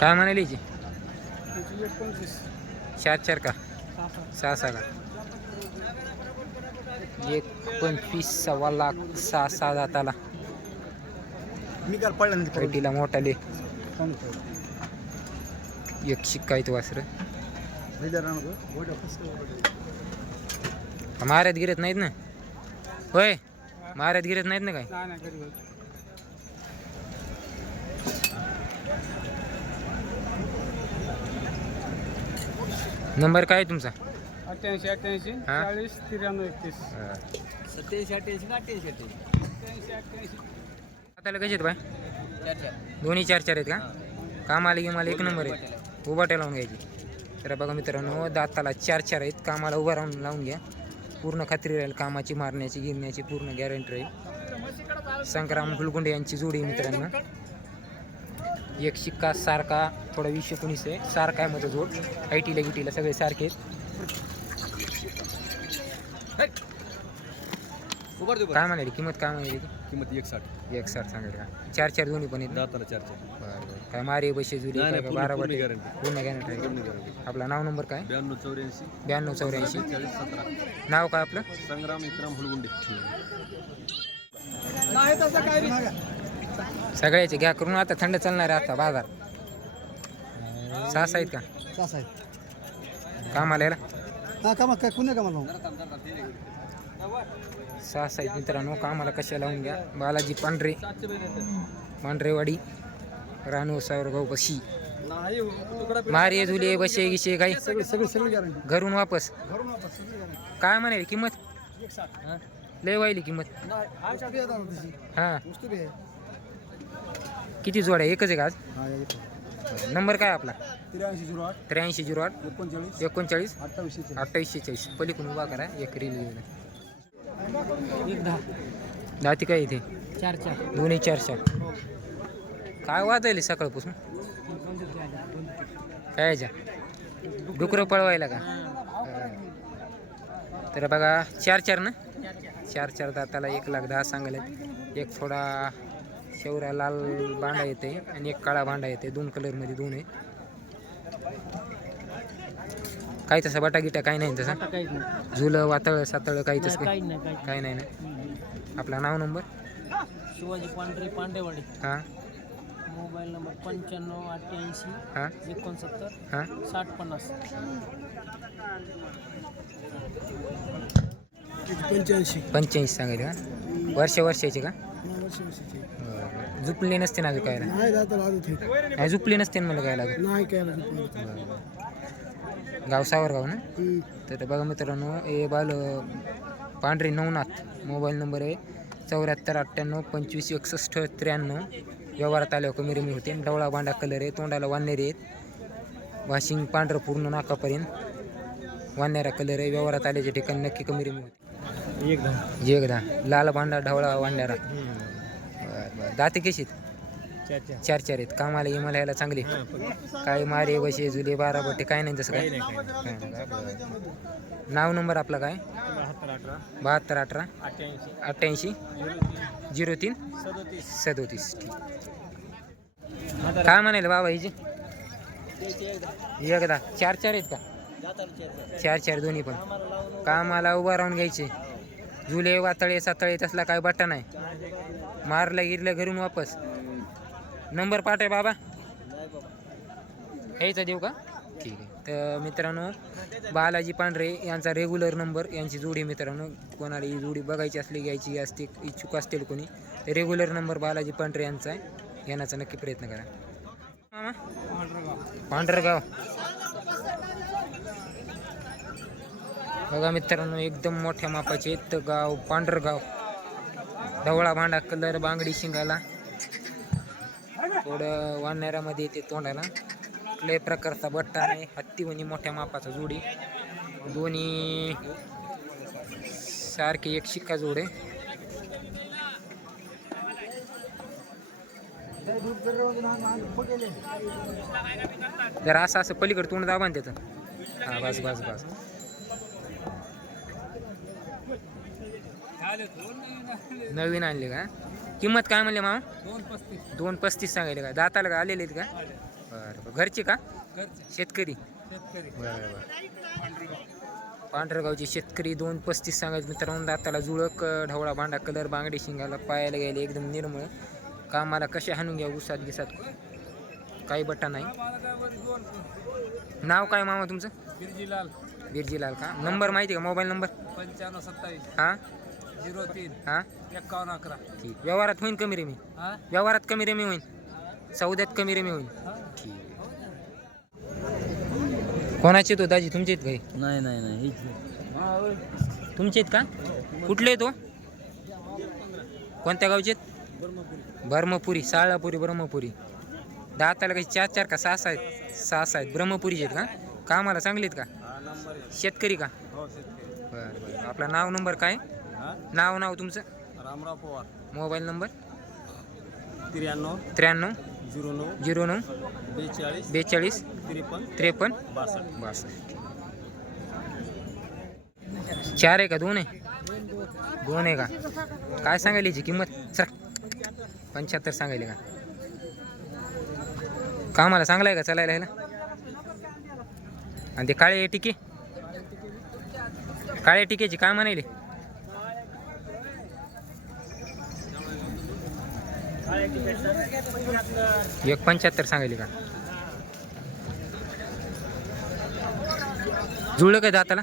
काय म्हणाली एक पंचवीस. चार चार का? सहा सहा का? एक पंचवीस सव्वा लाख सहा सहा दाताला मी काल पडला. पेटीला मोठाले. एक शिक्का येतो वासर. महाराज गिरत नाहीत ना? होय? महाराज गिरत नाहीत ना काय नाही नाही घरी होत. नंबर काय आहे तुमचा? अठ्ठ्याऐंशी अठ्ठ्याऐंशी हा? चाळीस त्र्याण्णव एकतीस. सत्याऐंशी अठ्ठ्याऐंशी अठ्ठ्याऐंशी अठ्ठ्याऐंशी. अठ्ठ्याऐंशी आता कसे आहेत बाय? चार चार. दोन्ही चार चार आहेत का? कामाला गिमाला एक नंबर आहे. उभा लावून घ्यायची. तर बघा मित्रांनो दाताला चार चार आहेत. कामाला उभा राहून लावून घ्या. पूर्ण खात्री राहील. कामाची मारण्याची गिरण्याची पूर्ण गॅरंटी राहील. संग्राम गुलगुंडे यांची जोडी आहे मित्रांनो. एक शिक्का सारखा थोडा वीस एकोणीस आहे. सारखा आहे मध्ये जोड. आयटीला गिटीला सगळे सारखे काय म्हणाली? किंमत काय म्हणाली किंमत एक साठ एक साठ सांगायला का चार चार दोन्ही पण? दाताला चार चार. बरं बरं. काय मारे बसे पूर्ण- बारा guarantee. पूर्ण गॅरंटी आहे. आपला नाव नंबर काय? ब्याण्णव चौऱ्याऐंशी. ब्याण्णव चौऱ्याऐंशी. नाव काय आपलं? संग्राम इकराम हुलगुंडे. नाही तसं काय नाही सगळ्याचे घ्या करून आता थंड चालणार आहे आता बाजार. सहा आहेत का? सहा साहेब कामाला याला हा कामा काय? कुणी कामाला सहा आहेत मित्रांनो कामाला कशा लावून घ्या? बालाजी पांढरे पांढरेवाडी रानू सावरगाव बशी. नाही मारे झुले बसे गिशे काही. सगळी सगळी सगळी गॅरंटी घरून वापस. काय म्हणाली किंमत? लय व्हायली किंमत. हां. किती जोड आहे? एकच आहे का आज? हा नंबर काय आपला? त्र्याऐंशी झिरो आठ. त्र्याऐंशी झिरो आठ. एकोणचाळीस. एकोणचाळीस. अठ्ठावीसशे अठ्ठावीसशे चाळीस. पलीकडून उभा करा. एक रील घेऊन एक दहा दाती काय इथे? चार चार. दोन्ही चार चार. काय वाजायले सकाळपासून? काय याच्या डुकरं पळवायला का? तर बघा चार चार ना? चार चार दाताला एक लाख दहा सांगायला एक थोडा शेवरा लाल भांडा येते आणि एक काळा भांडा येते. दोन कलरमध्ये दोन आहे. काय तसा बटा गिटा काय नाही तसा. झुलं वातळ सातळ काही तसं काही काही नाही काही काय नाही. ना आपला नाव नंबर? शिवाजी पांढरे पांडेवाडी. हां. मोबाईल नंबर पंच्याण्णव अठ्ठ्याऐंशी हां. एकोणसत्तर हां. साठ पन्नास. पंच्याऐंशी. पंच्याऐंशी सांगायचे का वर्ष वर्षाचे का? बरं. झुपले नसते ना अजून काय? नाही आधी नाही झुपले नसते ना मला काय लागत नाही काय गाव सावरगाव ना? तर बघा मित्रांनो हे बाल पांढरे नवनाथ मोबाईल नंबर आहे चौऱ्याहत्तर अठ्ठ्याण्णव पंचवीस एकसष्ट त्र्याण्णव. व्यवहारात आल्यावर कमी रमी होते. डवळा बांडा कलर आहे तोंडाला वानेरे आहेत. वाशिंग पांढरं पूर्ण नाकापर्यंत वानेरा कलर आहे. व्यवहारात आल्याच्या ठिकाणी नक्की कमी रमी होते. एकदा. एकदा. लाल भांडा ढवळा वांड्यारा दाते कशी आहेत? चार चार. आहेत. कामाला इमाला यायला चांगले? काय मारे बशे जुले बारा बटे काय नाही तसं काय. नाव नंबर आपला काय? बहात्तर अठरा. अठ्ठ्याऐंशी. झिरो तीन. सदोतीस. सदोतीस. ठीक. काय म्हणाले बाबा हिचे? एकदा चार चार आहेत का? चार चार. दोन्ही पण. कामाला उभा राहून घ्यायचे. झुले वातळे सातळे तसला काय बट्टा नाही. मारलं गिरलं घरून वापस. नंबर पाठ आहे बाबा यायचा देऊ का? ठीक आहे. तर मित्रांनो बालाजी पांढरे यांचा रेग्युलर नंबर यांची जोडी मित्रांनो कोणाला ही जोडी बघायची असली घ्यायची असते इच्छुक असतील कोणी तर रेग्युलर नंबर बालाजी पांढरे यांचा आहे. घेण्याचा नक्की प्रयत्न करा. मामा? पांढरगाव. बघा मित्रांनो एकदम मोठ्या मापाचे आहेत गाव पांढरगाव. ढवळा भांडा कलर बांगडी शिंगाला. थोडं वानण्यारामध्ये येते तोंडाला. कुठल्याही प्रकारचा बट्टा नाही हत्ती वनी मोठ्या मापाचा जोडी. दोन्ही सारखे एक शिक्का जोड आहे. जर असं असं पलीकडे तोंड दाबा त्याचं. हा बस बस बस. नवीन आणले का? किंमत काय म्हणले मामा? दोन पस्तीस दोन पस्तीस सांगायले का? दाताला का आलेले आहेत का? बरं बरं. घरचे का? शेतकरी. शेतकरी बरं बरं. पांढरगावचे शेतकरी दोन पस्तीस सांगायचे. मित्रांनो दाताला जुळक ढवळा भांडा कलर बांगडी शिंगाला पायाला गेले. एकदम निर्मळ. कामाला कशा हाणून घ्या उसात गिसात काही बट्टा नाही. नाव काय मामा तुमचं? बिरजीलाल. बिरजीलाल का? नंबर माहिती का? Mobile number? पंच्याण्णव सत्तावीस. हां? झिरो तीन. हां? एक्कावन्न अकरा. ठीक. व्यवहारात होईन कमी रेमी हा? व्यवहारात कमी रेमी होईन. सौद्यात कमी रेमी होईन. ठीक. कोणाचे तो दाजी तुमचे आहेत काही नाही नाही नाही तुमचे आहेत का? कुठले तो? कोणत्या गावचे आहेत? ब्रह्मपुरी साळापुरी ब्रह्मपुरी. दाताला काही चार चार का सहा सहा आहेत? सहा सहा आहेत. ब्रह्मपुरीचे आहेत का? कामाला चांगले आहेत का? नंबर शेतकरी का? हो शेतकरी. बरं बरं. आपला नाव नंबर काय? नाव नाव तुमचं? रामराव पवार. Mobile number? त्र्याण्णव. त्र्याण्णव. झिरो नऊ. झिरो नऊ. बेचाळीस. बेचाळीस. त्रेपन्न. त्रेपन्न. बासष्ट. बासष्ट. चार आहे का दोन आहे? दोन आहे का? काय सांगायला याची किंमत? सर पंच्याहत्तर सांगायले का? कामाला चांगला आहे का चालायला ह्याला? आणि ते काळे टिके. काळ्या टिकेची काय म्हणायले एक पंच्याहत्तर सांगायले का? जुळलं काय दाताला?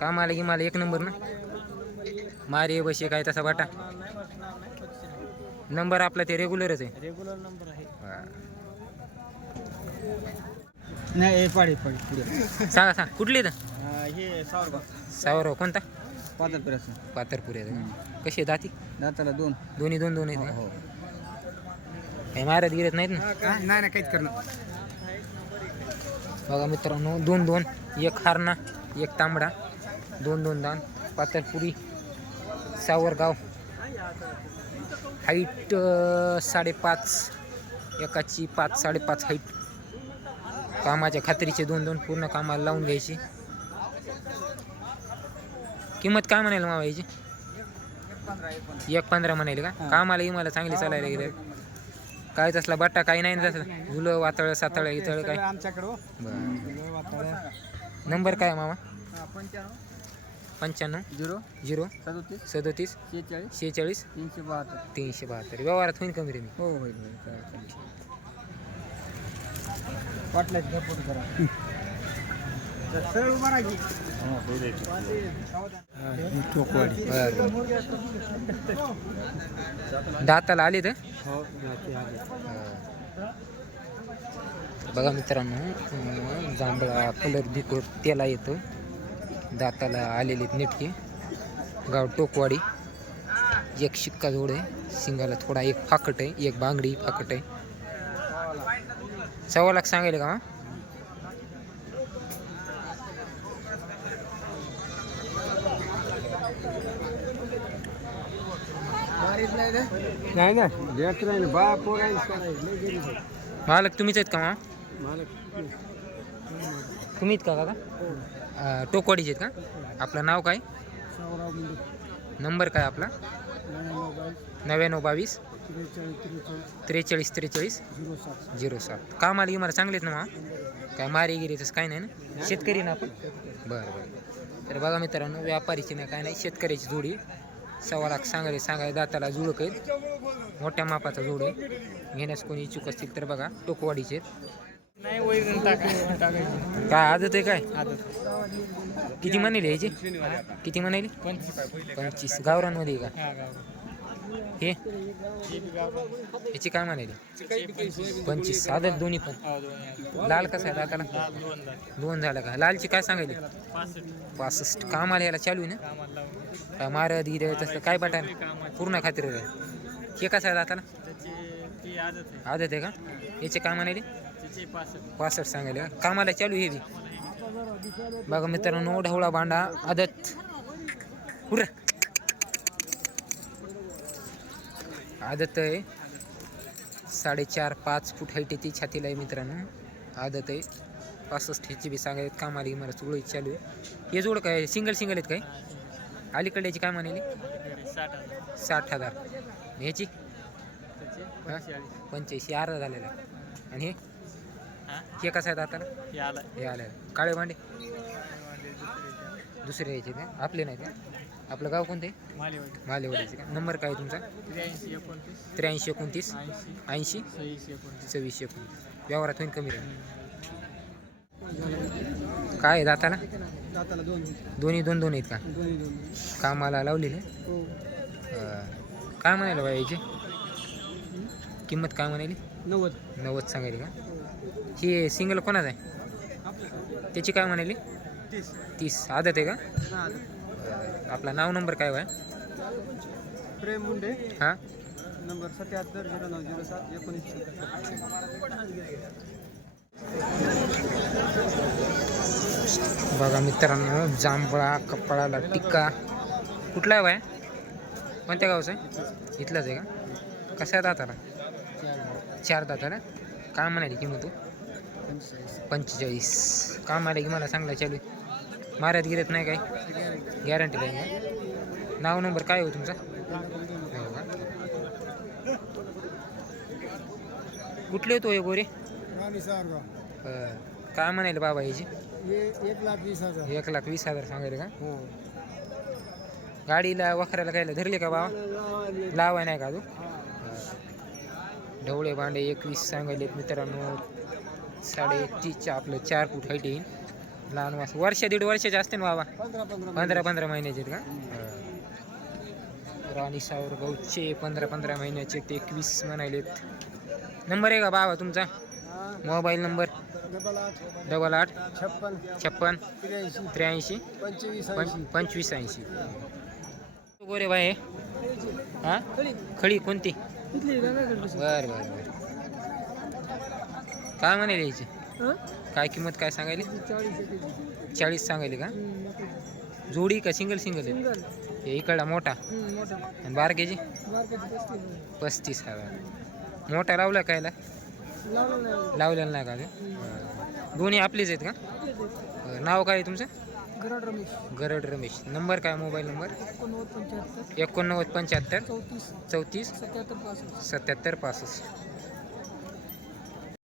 कामाला की मला एक नंबर ना? मारे बसे काय तसा बाटा? नंबर आपला ते रेग्युलरच आहे. रेग्युलर नंबर आहे. नाही सांगा सांग. कुठली तर हे सावरगाव. सावर कोणता? पातळ पिराचं पाथरपुरी कशी आहे दाती? दाताला दोन. दोन्ही दोन दोन आहेत हो? काही मारत गिरत नाहीत ना? नाही नाही काहीच करणं बघा मित्रांनो दोन दोन. एक हारणा एक तांबडा दोन दोन दान. पातळपुरी सावरगाव. हाईट साडेपाच. एकाची पाच साडेपाच हाईट कामाच्या खात्रीचे दोन दोन पूर्ण कामाला लावून घ्यायची. किंमत काय म्हणाल मावा याची? एक पंधरा म्हणाले का? कामाला ही मला चांगली चालायला गेले काय तसला बट्टा काही नाही ना तसला. झुलं वातळ सातळ इतळ काय? आमच्याकडं बरं नंबर काय मामा? पंच्याण्णव. झिरो. झिरो? सदोतीस. सदोतीस? शेहेचाळीस. शेहेचाळीस? तीनशे बहात्तर. तीनशे बहात्तर. व्यवहारात होईल कमी रे मी? हो होईल. वाटलं भरपूर करा सरळ उभा राहा की. टोकवाडी बरं दाताला आले तर? बघा मित्रांनो जांभळा कलर बिकोर त्याला येतो. दाताला आलेले आहेत नेटके. गाव टोकवाडी. एक शिक्का जोड आहे. शिंगाला थोडा एक फाकट आहे. एक बांगडी फाकट आहे. सव्वा लाख सांगायला का नाही ना. लेकरं आहे ना, बा. मालक तुम्हीच आहेत का मा मालक तुम्हीच. का काका? टोकवाडीचे आहेत का? आपलं नाव काय? नंबर काय आपला? नव्याण्णव बावीस. त्रेचाळीस त्रेचाळीस. झिरो सात. की मला चांगलेत ना मा काय मारी गिरी तसं काय नाही ना? शेतकरी ना आपण? बरं बरं. तर बघा मित्रांनो व्यापारीची नाही काय नाही शेतकऱ्याची जोडी. सव्वा लाख सांगायला सांगाय दाताला जुळक आहेत. मोठ्या मापाचा जोड आहे. घेण्यास कोणी इच्छुक असतील तर बघा टोकवाडीचे. नाही वैरण टाकायची टाकायची. काय आदत आहे काय? आदत. किती म्हणाली ह्याची किती म्हणाली पंचवीस. गावरांमध्ये आहे हा गाव का हे? याची काय म्हणाली? पंचवीस. साधत दोन्ही पण. लाल कसा आहे? दाताला दोन झाला झालं का? लालची काय सांगायली? पासष्ट. कामाला याला चालू आहे ना? काय मारत गिर तसलं काय बटान पूर्ण खात्री हे कसं आहे दाताला? आदत आहे का? याचे काय म्हणाले? पासष्ट सांगायला सांगायले कामाला चालू हे बी. बघा मित्रांनो ढवळा भांडा आदत. हुर आदत आहे. साडेचार पाच फूट हाईट येते छातीला आहे मित्रांनो. आदत आहे. पासष्ट ह्याची बी सांगायत कामाला मला चुळी चालू आहे. हे जोड काय? सिंगल सिंगल आहेत काय? अलीकडल्याची काय म्हणाली? साठ हजार. ह्याची? पंच्याऐंशी. अर्धा झालेला. आहे. आणि हे? हा? कसं आहे दाताला? हे हे आलं. काळे भांडे? दुसरे यायचे का? आपले नाही का? आपलं गाव कोणते? मालेवाडी. मालेवाडीचे. का नंबर काय आहे तुमचा? त्र्याऐंशी एकोणतीस. त्र्याऐंशी एकोणतीस. ऐंशी. ऐंशी. सव्वीस एकोणतीस. सव्वीसशे एकोणतीस. व्यवहारात होईल कमी राहील काय आहे दाताला? दाताला दोन दोन्ही दोन दोन आहेत का? दोन्ही दोन कामाला लावलेले? हो. अं, काय म्हणाले बाई याची किंमत काय म्हणाली नव्वद. नव्वद सांगायली का? ही. सिंगल कोणाच आहे? त्याची काय म्हणाली तीस. तीस. आदत आहे का? हा आपला नाव नंबर काय आहे प्रेम मुंडे. हां? नंबर सत्याहत्तर झिरो नऊ झिरो सात एकोणीस बघा मित्रांनो जांभळा कपाळाला टिक्का कुठला आहे कोणत्या गावचा आहे? इथलाच आहे का? कसा आहे दाताला? चार दाताला? काय म्हणाली किंमत? तू पंचेचाळीस. काम आले की मला चांगला चालू मारत गिरत नाही काय? गॅरंटी नाही नाव नंबर काय हो तुमचा? कुठले तो हे गोरे. काय म्हणाले बाबा याची? एक लाख वीस हजार एक लाख वीस हजार सांगायले का? हो. गाडीला वखराला कायला धरले का बाबा? लावाय नाही का तू ढवळे भांडे एकवीस सांगायले मित्रांनो. साडे एकतीसच्या आपलं चार फूट हाईट येईन लहान वास वर्ष दीड वर्षाचे असते ना बाबा? पंधरा पंधरा महिन्याचे आहेत का? राणी सावर गौचे पंधरा पंधरा महिन्याचे ते एकवीस म्हणालेत नंबर आहे का बाबा तुमचा? Mobile number? डबल आठ. छप्पन. छप्पन. त्र्याऐंशी. पंचवीस ऐंशी. गोरे बाय हां? खळी कोणती? बर बर बर. काय म्हणाले याची? काय किंमत काय सांगायली? चाळीस सांगायली का? जोडी का सिंगल सिंगल? आहे हे इकडला मोठा. आणि बारकेची पस्तीस हजार. मोठा लावला कायला लावलेला नाही का ते बरं. दोन्ही आपलेच आहेत का? बरं. नाव काय आहे तुमचं? गरड रमेश. गरड रमेश. नंबर काय मोबाईल नंबर? एकोणनव्वद पंच्याहत्तर. चौतीस. सत्याहत्तर पासष्ट.